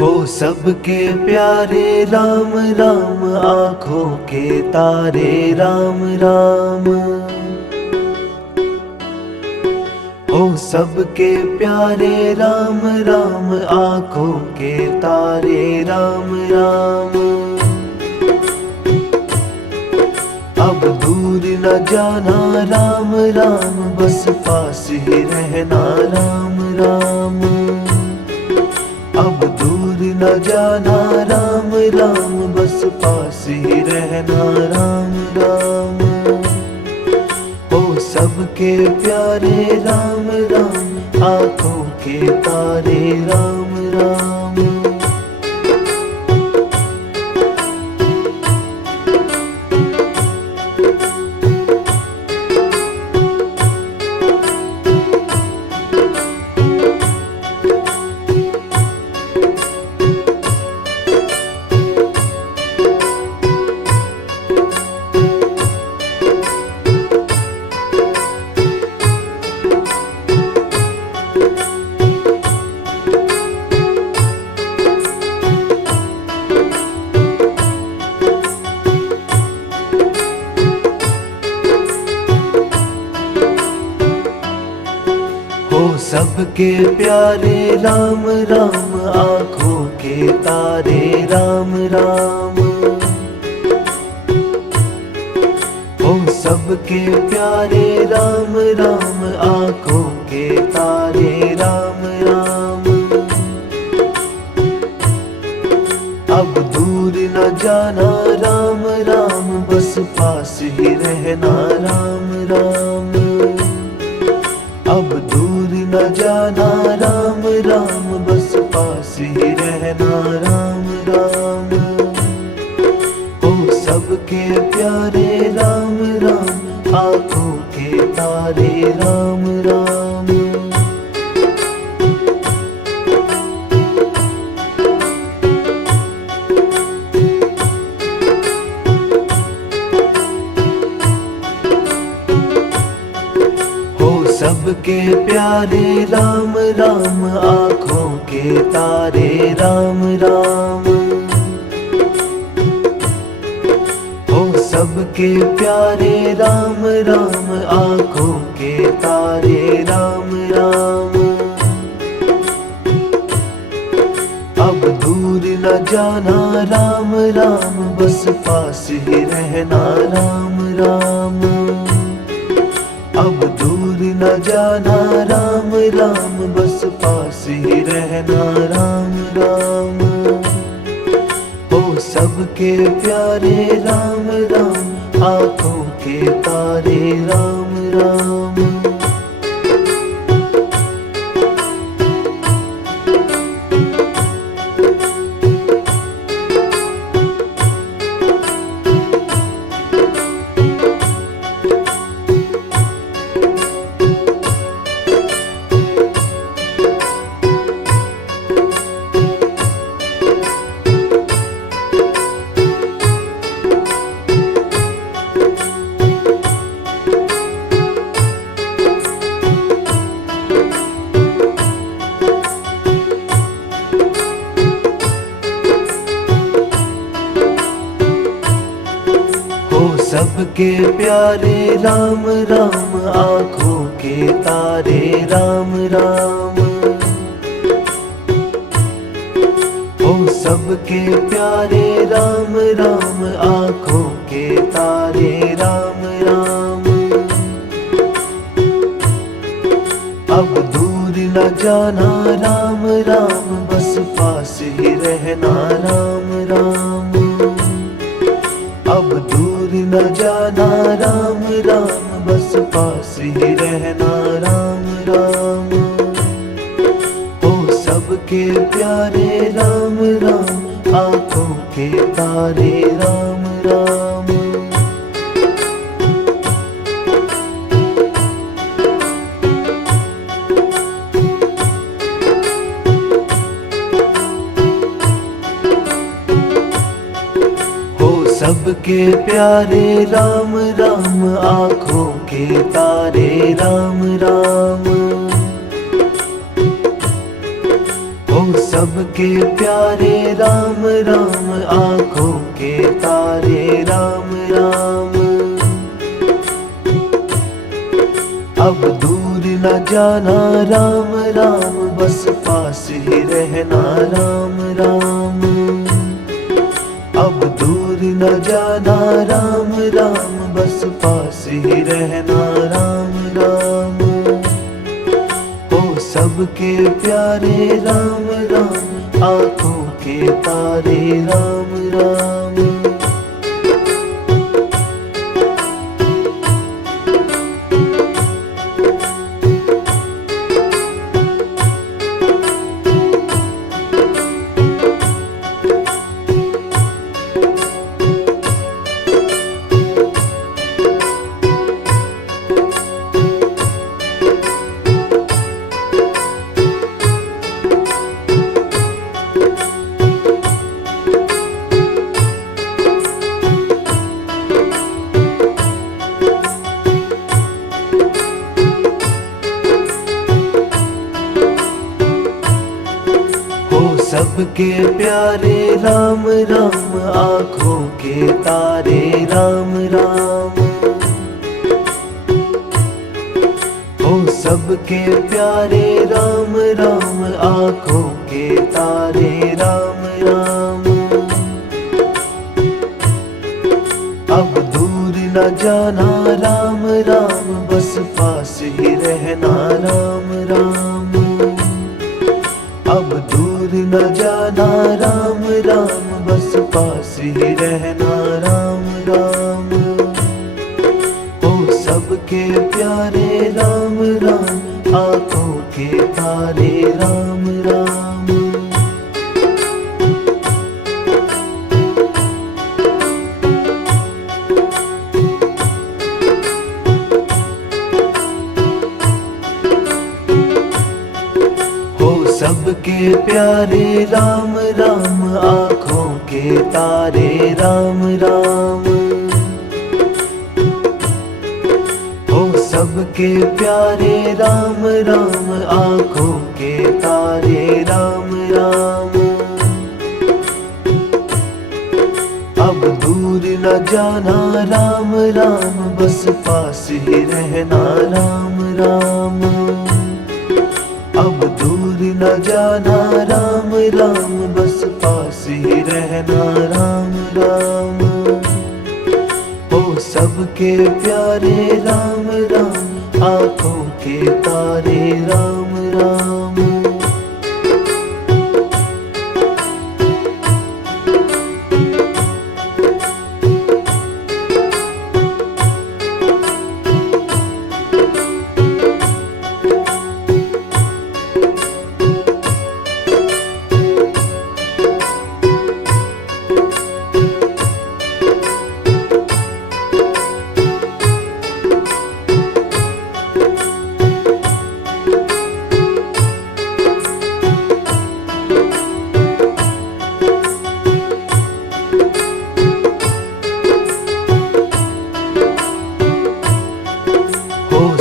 हो सबके प्यारे राम राम, आँखों के तारे राम राम। हो सबके प्यारे राम राम, आँखों के तारे राम राम। अब दूर न जाना राम राम, बस पास ही रहना राम राम। अब दूर न जाना राम राम, बस पास ही रहना राम राम। हो सबके प्यारे राम राम, आँखों के तारे राम राम। हो सबके प्यारे राम राम, आँखों के तारे राम राम। हो सबके प्यारे राम राम, आँखों के तारे राम राम। अब दूर न जाना राम राम, बस पास ही रहना राम राम। अब दूर न जाना राम राम, बस पास ही रहना राम राम। हो सबके प्यारे राम राम, आँखों के तारे राम राम। सबके प्यारे राम राम, आँखों के तारे राम राम। हो सबके प्यारे राम राम, आँखों के तारे राम राम। अब दूर न जाना राम राम, बस पास ही रहना राम राम। अब दूर न जाना राम राम, बस पास ही रहना राम राम। हो सबके प्यारे राम राम, आँखों के तारे राम राम। सबके प्यारे राम राम, आँखों के तारे राम राम। हो सबके प्यारे राम राम, आँखों के तारे राम राम। अब दूर न जाना राम राम, बस पास ही रहना राम राम। अब दूर न जाना राम राम, बस पास ही रहना राम राम। हो सबके प्यारे राम राम, आँखों के तारे राम राम। सबके प्यारे राम राम, आँखों के तारे राम राम। हो सबके प्यारे राम राम, आँखों के तारे राम राम। अब दूर न जाना राम राम, बस पास ही रहना राम राम। अब दूर न जाना राम राम, बस पास ही रहना राम राम। ओ सबके प्यारे राम राम, आँखों के तारे राम राम। सबके प्यारे राम राम, आँखों के तारे राम राम। ओ सबके प्यारे राम राम, आँखों के तारे राम राम। अब दूर न जाना राम राम, बस पास ही रहना राम राम। अब दूर न जाना राम राम, बस पास ही रहना राम राम। ओ सबके प्यारे राम राम, आँखों के तारे राम राम। सबके प्यारे राम राम, आँखों के तारे राम राम। ओ सबके प्यारे राम राम, आँखों के तारे राम राम। अब दूर न जाना राम राम, बस पास ही रहना राम राम। अब दूर न जाना राम राम, बस पास ही रहना राम राम। ओ सबके प्यारे राम राम, आँखों के तारे राम राम।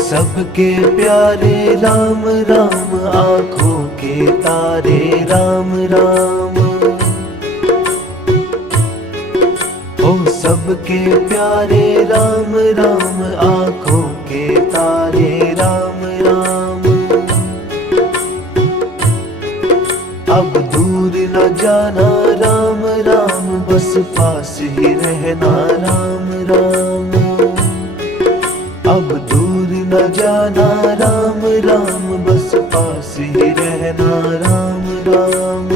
सबके प्यारे राम राम, आँखों के तारे राम राम। ओ सबके प्यारे राम राम, आँखों के तारे राम राम। अब दूर न जाना राम राम, बस पास ही रहना राम राम। अब दूर न जाना राम राम, बस पास ही रहना राम राम।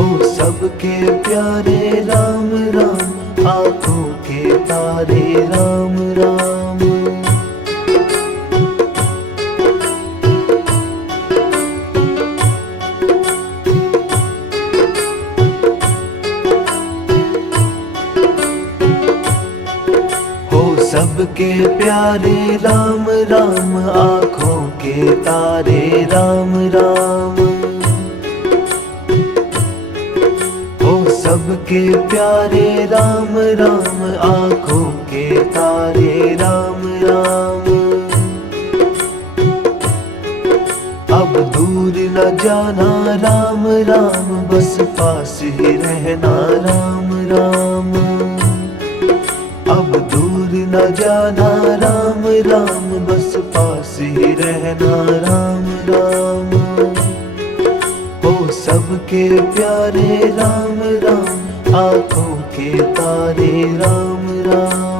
ओ सबके प्यारे राम राम, आँखों के तारे राम राम। सबके प्यारे राम राम, आँखों के तारे राम राम। ओ सबके प्यारे राम राम, आँखों के तारे राम राम। अब दूर न न जाना राम राम, बस पास ही रहना राम राम। अब दूर न जाना राम राम, बस पास ही रहना राम राम। हो सबके प्यारे राम राम, आँखों के तारे राम राम।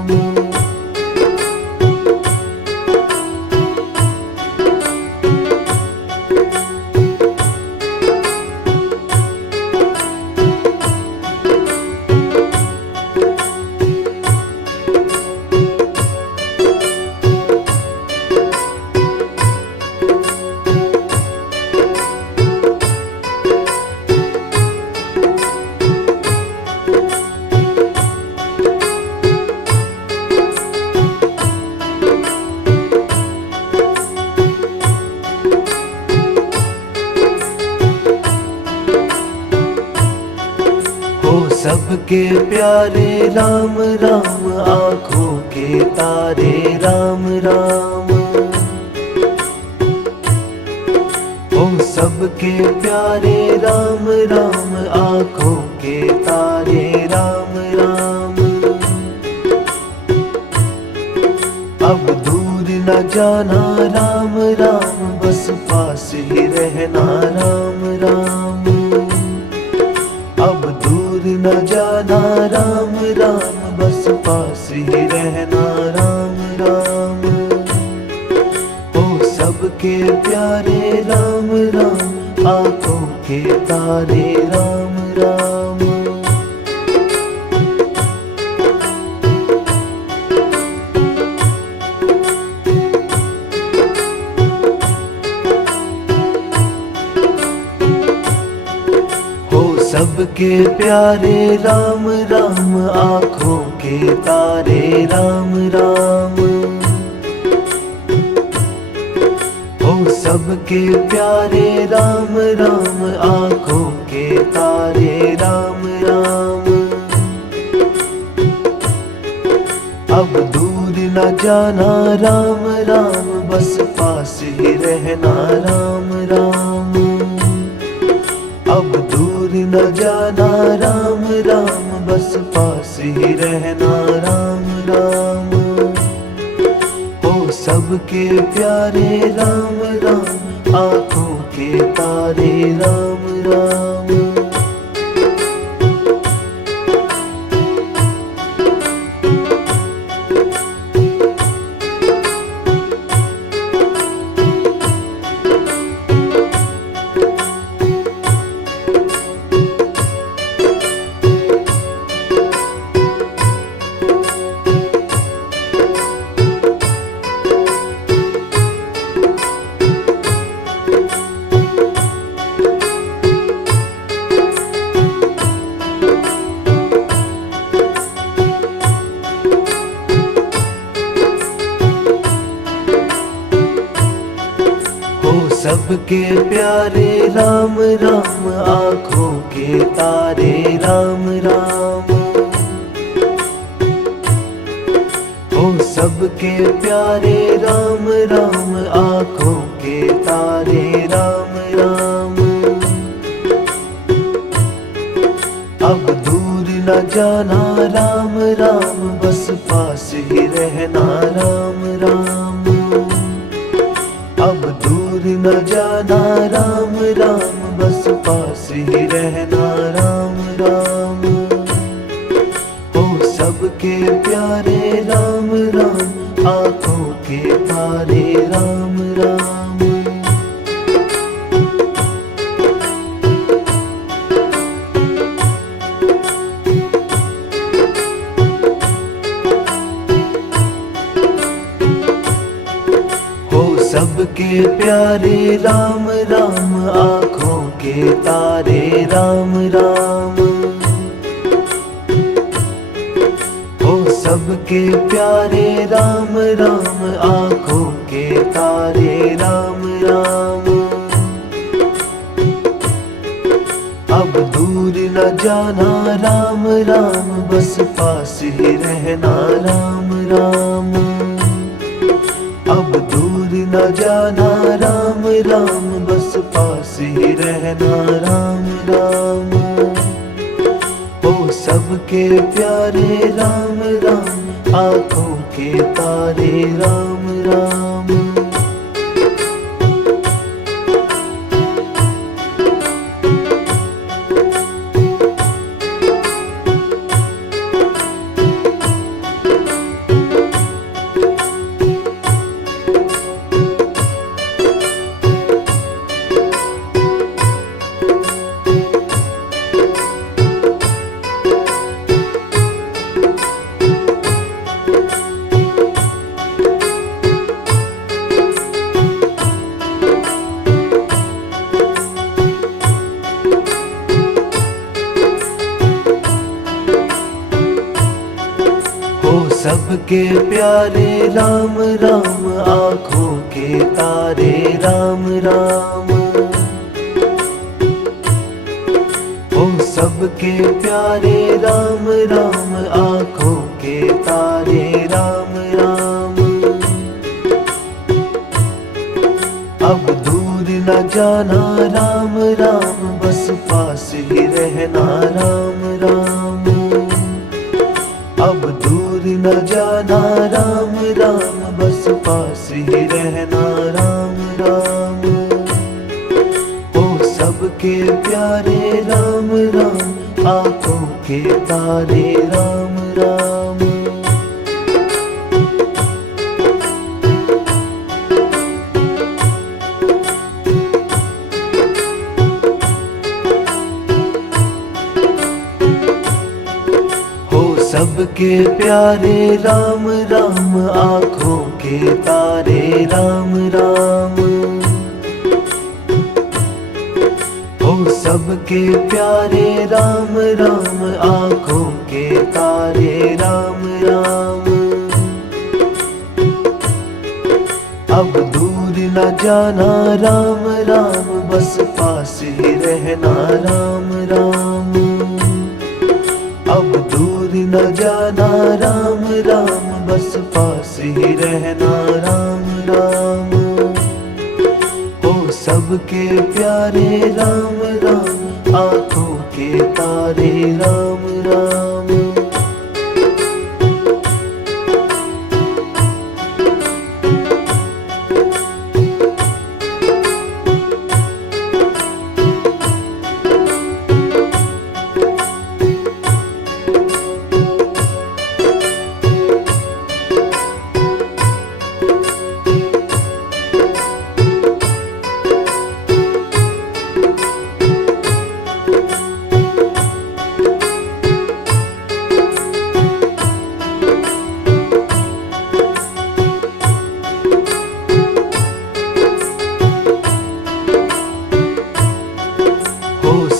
सबके प्यारे राम राम, आँखों के तारे राम राम। ओ सबके प्यारे राम राम, आँखों के तारे राम राम। अब दूर न जाना राम राम, बस पास ही रहना राम राम। अब दूर न जाना राम राम, बस पास ही रहना राम राम। ओ सबके प्यारे राम राम, आँखों के तारे राम राम। सबके प्यारे राम राम, आँखों के तारे राम राम। ओ सबके प्यारे राम राम, आँखों के तारे राम राम। अब दूर न जाना राम राम, बस पास ही रहना राम राम। अब दूर न जाना राम राम, बस पास ही रहना राम राम। ओ सबके प्यारे राम राम, आँखों के तारे राम राम। सबके प्यारे राम राम, आँखों के तारे राम राम। ओ सबके प्यारे राम राम, आँखों के तारे राम राम। अब दूर न जाना राम राम, बस पास ही रहना राम राम। अब दूर न जाना राम राम, बस पास ही रहना राम राम। ओ सबके प्यारे राम राम, आँखों के तारे राम राम। सबके प्यारे राम राम, आँखों के तारे राम राम। ओ सबके प्यारे राम राम, आँखों के तारे राम राम। अब दूर न जाना राम राम, बस पास ही रहना राम राम। अब दूर न जाना राम राम, बस बस पास ही रहना राम राम। ओ सबके प्यारे राम राम, आँखों के तारे राम राम। सबके प्यारे राम राम, आँखों के तारे राम राम। ओ सबके प्यारे राम राम, आँखों के तारे राम राम। अब दूर न जाना राम राम, बस पास ही रहना राम राम। अब दूर न जाना राम राम, बस पास ही रहना राम राम। ओ सबके प्यारे राम राम, आँखों के तारे राम राम। सबके प्यारे राम राम, आँखों के तारे राम राम। ओ सबके प्यारे राम राम, आँखों के तारे राम राम। अब दूर न जाना राम राम, बस पास ही रहना राम राम। अब दूर न जाना राम राम, बस पास ही रहना राम राम। ओ सबके प्यारे राम राम, आँखों के तारे राम राम।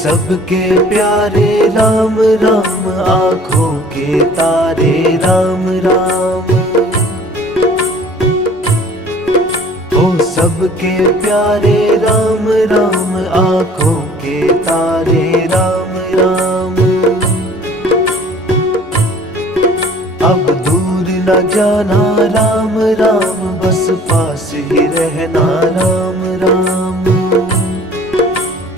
सबके प्यारे राम राम, आँखों के तारे राम राम। ओ सबके प्यारे राम राम, आँखों के तारे राम राम। अब दूर न जाना राम राम, बस पास ही रहना राम राम।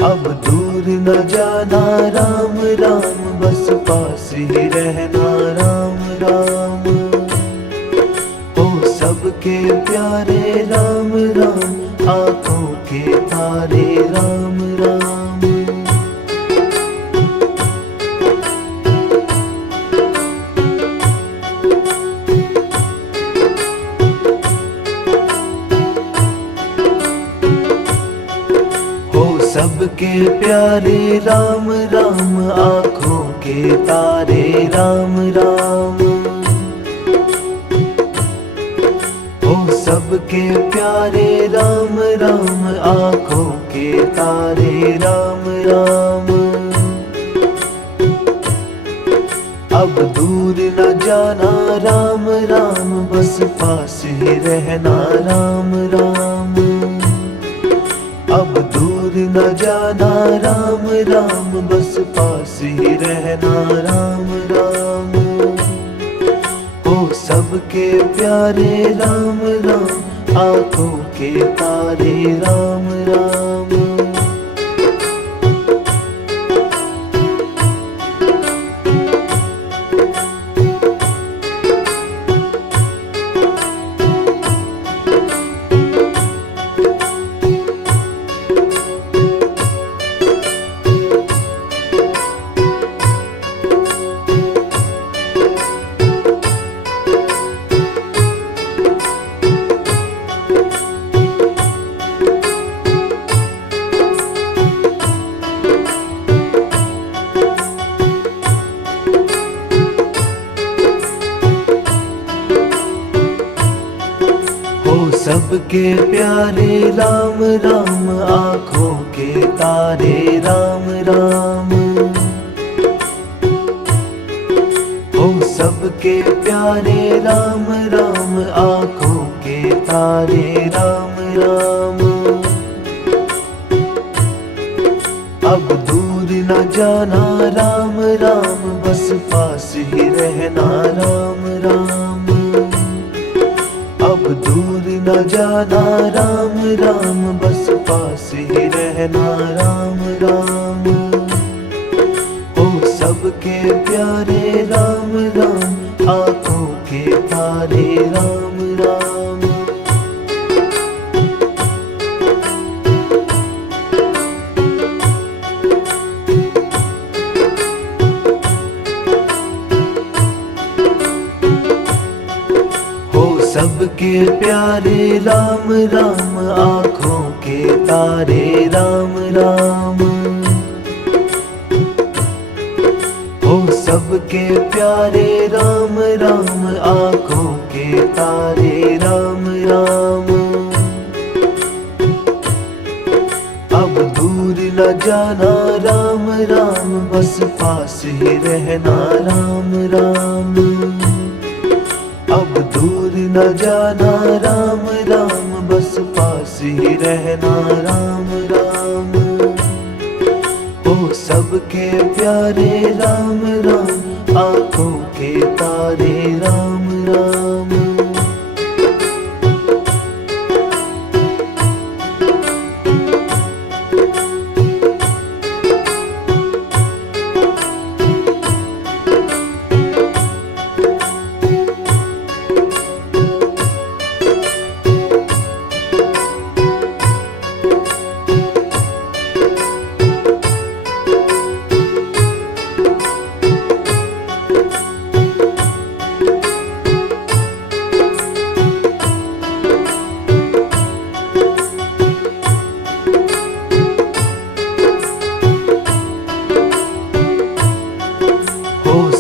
अब दूर न जाना राम राम, बस पास ही रहना राम राम। ओ सबके प्यारे राम राम, आँखों के तारे राम राम। सबके प्यारे राम राम, आँखों के तारे राम राम। ओ सबके प्यारे राम राम, आँखों के तारे राम राम। अब दूर न जाना राम राम, बस पास ही रहना राम राम। अब दूर न जाना राम राम, बस पास ही रहना राम राम। ओ सबके प्यारे राम राम, आँखों के तारे राम राम। सबके प्यारे राम राम, आँखों के तारे राम राम। हो सबके प्यारे राम राम, आँखों के तारे राम राम। अब दूर न जाना राम राम, बस पास ही रहना राम राम। अब दूर न जाना राम राम, बस पास ही रहना राम राम। हो सबके प्यारे राम राम, आँखों के तारे राम राम। सबके प्यारे राम राम, आँखों के तारे राम राम। हो सबके प्यारे राम राम, आँखों के तारे राम राम। अब दूर न जाना राम राम, बस पास ही रहना राम राम। अब दूर न जाना राम राम, बस पास ही रहना राम राम। हो सबके प्यारे राम राम, आँखों के तारे राम राम।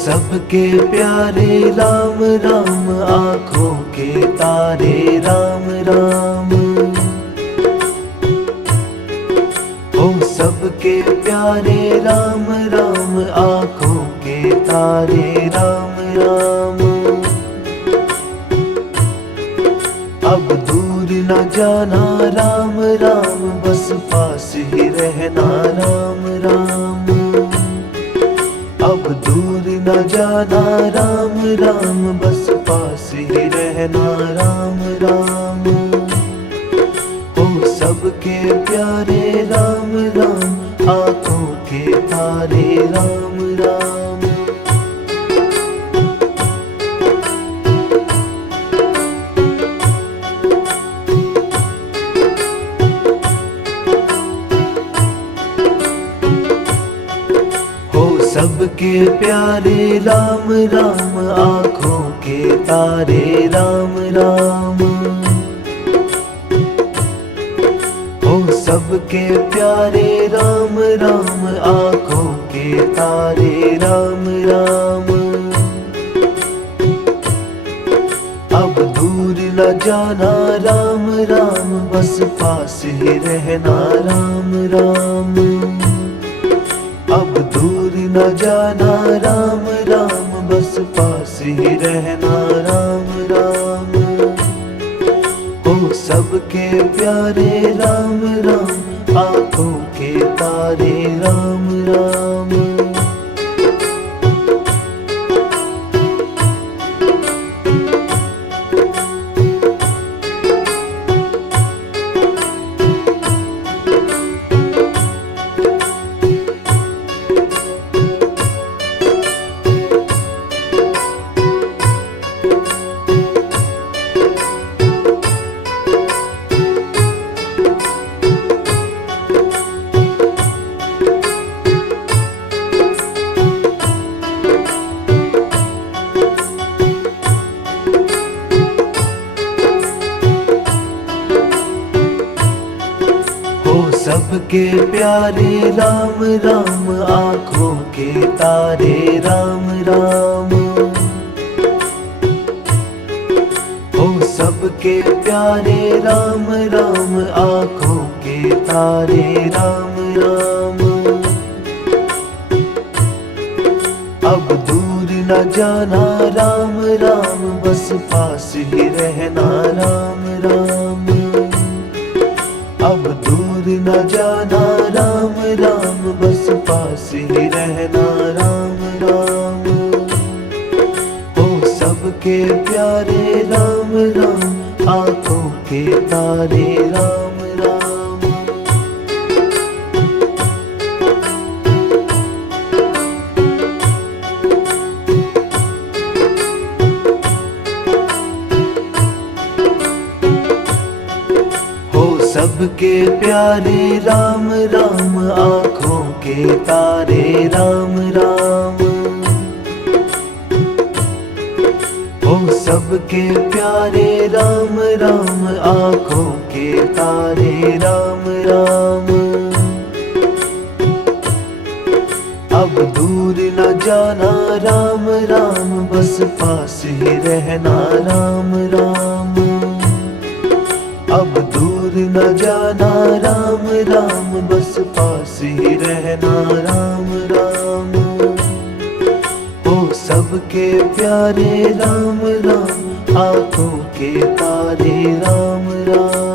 सबके प्यारे राम राम, आँखों के तारे राम राम। हो सबके प्यारे राम राम, आँखों के तारे राम राम। अब दूर न जाना राम राम, बस पास ही रहना राम राम। अब दूर न जाना राम राम, बस पास ही रहना राम राम। हो सबके प्यारे राम राम, आँखों के तारे राम राम। सबके प्यारे राम राम, आँखों के तारे राम राम। हो सबके प्यारे राम राम, आँखों के तारे राम राम। अब दूर न जाना राम राम, बस पास ही रहना राम राम। अब दूर न जाना राम राम, बस पास ही रहना राम राम। हो सबके प्यारे राम राम, आँखों के तारे राम राम। सबके प्यारे राम राम, आँखों के तारे राम राम। हो सबके सबके प्यारे राम राम, आँखों के तारे राम राम। अब दूर न जाना राम राम, बस पास ही रहना राम राम। अब दूर न जाना राम राम, बस पास ही रहना राम राम। हो सबके प्यारे राम राम, आँखों के तारे राम राम। सबके प्यारे राम राम, आँखों के तारे राम राम। हो सबके प्यारे राम राम, आँखों के तारे राम राम। अब दूर न जाना राम राम, बस पास ही रहना राम राम। अब दूर न जाना राम राम, बस पास ही रहना राम राम। हो सबके प्यारे राम राम, आँखों के तारे राम राम।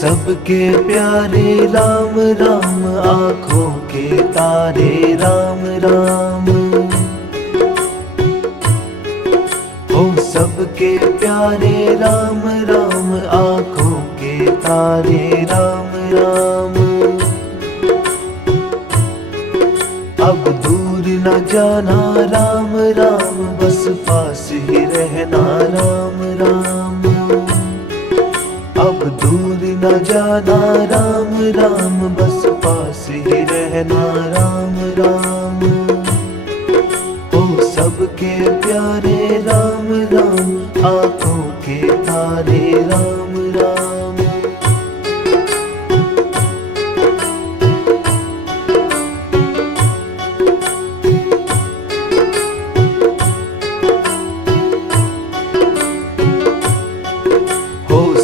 सबके प्यारे राम राम, आँखों के तारे राम राम। हो सबके प्यारे राम राम, आँखों के तारे राम राम। अब दूर न जाना राम राम, बस पास ही रहना राम राम। अब दूर न जाना राम राम, बस पास ही रहना राम राम। हो सबके प्यारे राम राम, आँखों के तारे राम राम।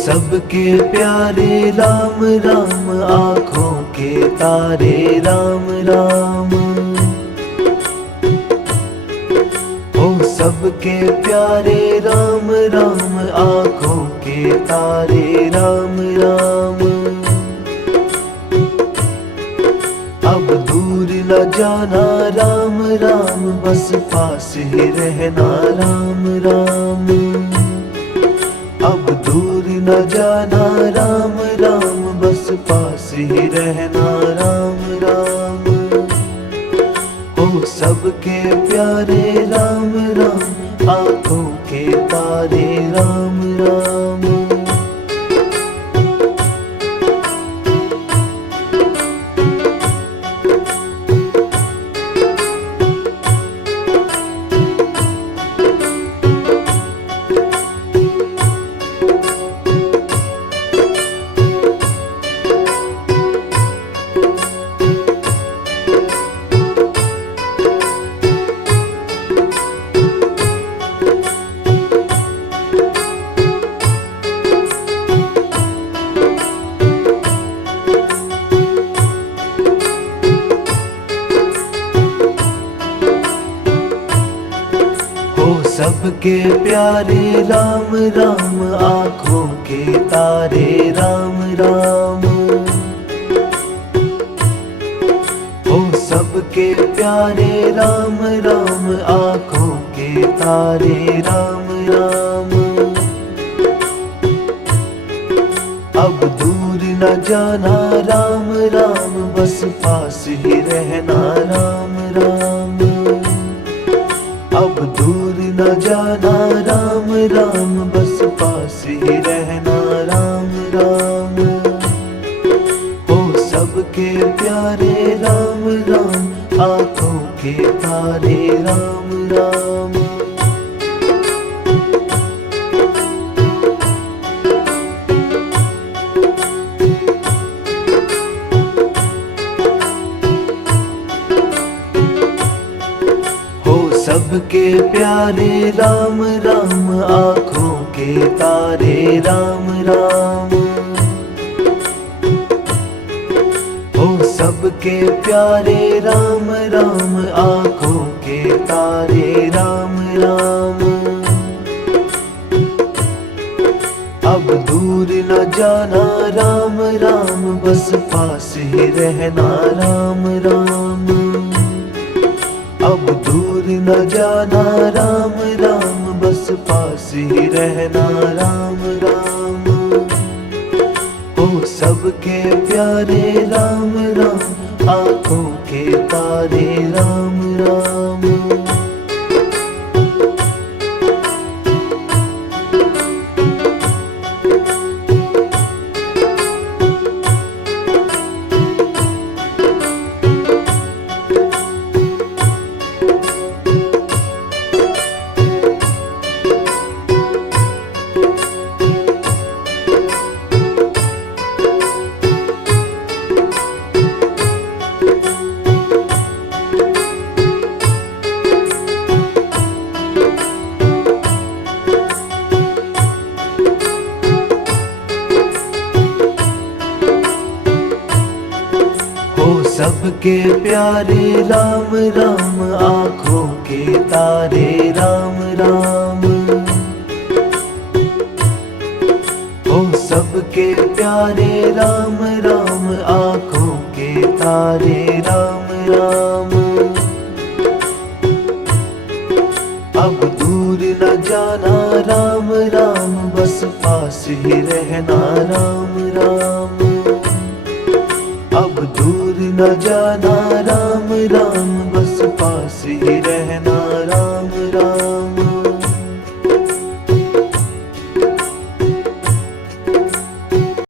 सबके प्यारे राम राम, आँखों के तारे राम राम। हो सबके प्यारे राम राम, आँखों के तारे राम राम। अब दूर न जाना राम राम, बस पास ही रहना राम राम। अब दूर न जाना राम राम, बस पास ही रहना राम राम। हो सबके प्यारे राम राम, आँखों के तारे राम राम। सबके प्यारे राम राम, आँखों के तारे राम राम। हो सबके प्यारे राम राम, आँखों के तारे राम राम। अब दूर न जाना राम राम, बस पास ही रहना राम राम। अब दूर न जाना राम राम, बस पास ही रहना राम राम। हो सबके प्यारे राम राम, आँखों के तारे राम राम। सबके प्यारे राम राम, आँखों के तारे राम राम। हो सबके प्यारे राम राम, आँखों के तारे राम राम। अब दूर न जाना राम राम, बस पास ही रहना राम राम। अब दूर न जाना राम राम, बस पास ही रहना राम राम। हो सबके प्यारे राम राम, आँखों के तारे राम राम। सबके प्यारे राम राम, आँखों के तारे राम राम। हो सबके प्यारे राम राम, आँखों के तारे राम राम। अब दूर न जाना राम राम, बस पास ही रहना राम राम। अब दूर न जाना राम राम, बस पास ही रहना।